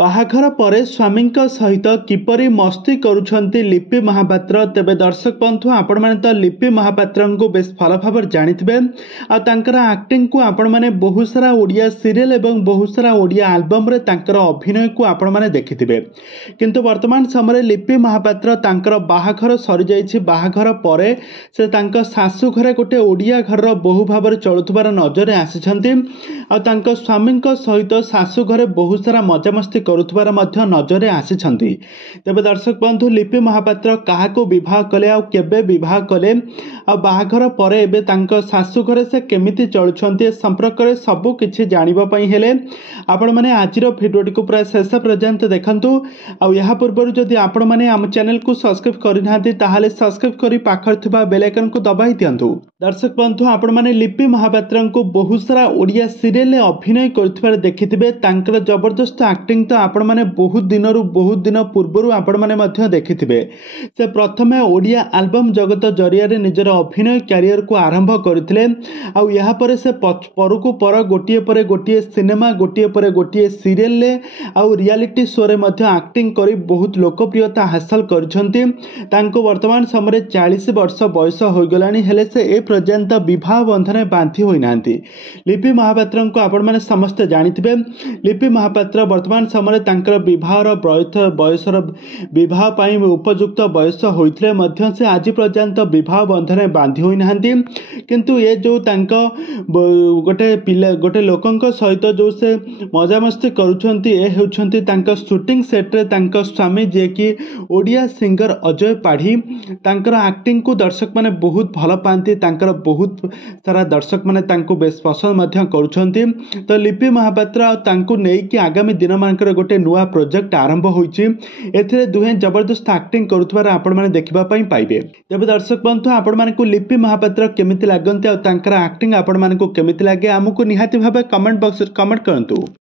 बाहाघर परे स्वामी सहित किपरि मस्ती करुछंती लिपि महापात्र। तेबे दर्शक बंधु आपण माने तो लिपि महापात्र को बेस भल भाव जानिथिबे आ तांकर एक्टिंग को आपण माने बहुत सारा ओडिया सीरियल एवं बहुत सारा ओडिया एल्बम रे तांकर अभिनय को आपण माने देखिथिबे। किंतु वर्तमान समय लिपि महापात्र तांकर बाहाघर सरी जाइछि। बाहाघर परे से तांकर सासु घरे गोटे ओडिया घर बहु भाव चलुथबार नजर आसिछंती आ तांकर स्वामी सहित सासु घरे बहुत सारा मजामस्ती करुथबार मध्य नजर आसिछंती। तेबे दर्शक बंधु लिपि महापात्र काहाको विवाह कले आ केबे विवाह कले आ बाहाघर परे एबे तांको सासु घरे से केमिति चलुछंती संपर्क रे सब किछि जानिबा पई हेले आपण माने आजिर भिडियोटी को पूरा शेष पर्यंत देखंतु। आ यहा पूर्व जदि आपण माने हम चैनल को सब्सक्राइब करि नाथि ताहाले सब्सक्राइब करि पाखर थिबा बेल आइकन को दबाई दियंतु। दर्शक बंधु आपण माने लिपि महापात्र को बहुत सारा ओडिया सीरियल अभिनय करथिबार देखिथिबे। तांकर जबरदस्त एक्टिंग तो आपण माने बहुत दिन पूर्व आपण माने मध्य देखिथिबे। से प्रथमे ओडिया एल्बम जगत जरिया रे निजर अभिनय करियर को आरंभ करथिले आ यहा पर से परकु पर गोटिए पर गोटिए सिनेमा गोटिए पर गोटिए सीरियल ले आ रियलिटी शो रे मध्य एक्टिंग करी बहुत लोकप्रियता हासिल करछंती। तांको वर्तमान समय 40 वर्ष बयस हो गलानी हेले से ए पर्यंत विवाह बंधन बांधी होई नांती। लिपि महापात्र को आपण माने समस्त जानिथिबे। लिपि महापात्र वर्तमान समय तांकर विवाहर बयसर विवाह पाई उपयुक्त बयस होइथिले मध्य से आज पर्यंत विवाह बंधन बांधी होई नांती। किंतु ये जो तांको गोटे लोकंक सहित जो से मजामस्ती करुछंती ए हेउछंती तांको शूटिंग सेट रे तांको स्वामी जे कि ओडिया सिंगर अजय पाढ़ी तांकर एक्टिंग को दर्शक माने बहुत भल पाती। तांकर बहुत सारा दर्शक माने तांको बेस पसंद मध्य करुछंती। तो लिपि महापात्र तांको नेई कि आगामी दिन मानकर गोटे नुआ प्रोजेक्ट आरंभ होइछि। एथिरे दुहे जबरदस्त एक्टिंग करुथबार आपण माने देखिबा पई पाइबे। तेबे दर्शक बंधु आपण माने को लिपि महापात्र केमिति लागंती आ तांकर एक्टिंग आपण माने को केमिति लागे हमकु निहाती भाबे कमेंट बॉक्स रे कमेंट करंतु।